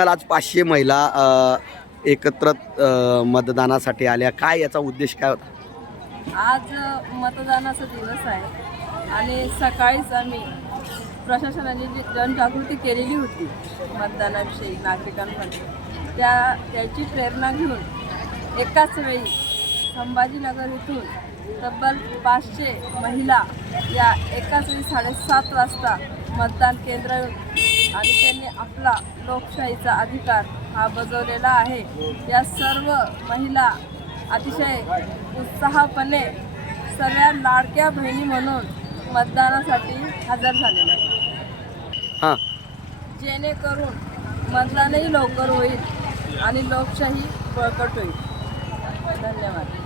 आज 500 महिला एकत्र मतदानासाठी आल्या. काय याचा उद्देश काय होता? आज मतदानाचा दिवस आहे आणि सकाळीच आम्ही प्रशासनाने जी जनजागृती केलेली होती मतदानाविषयी नागरिकांमध्ये, त्याची प्रेरणा घेऊन एकाच वेळी संभाजीनगर इथून तब्बल 500 महिला या एकाच वेळी 7:30 वाजता मतदान केंद्र आणि त्यांनी आपला लोकशाहीचा अधिकार हा बजावलेला आहे. या सर्व महिला अतिशय उत्साहापणे सर्व लाडक्या बहिणी म्हणून मतदानासाठी हजर झालेल्या आहेत, जेणेकरून मतदानही लवकर होईल आणि लोकशाही बळकट होईल. धन्यवाद.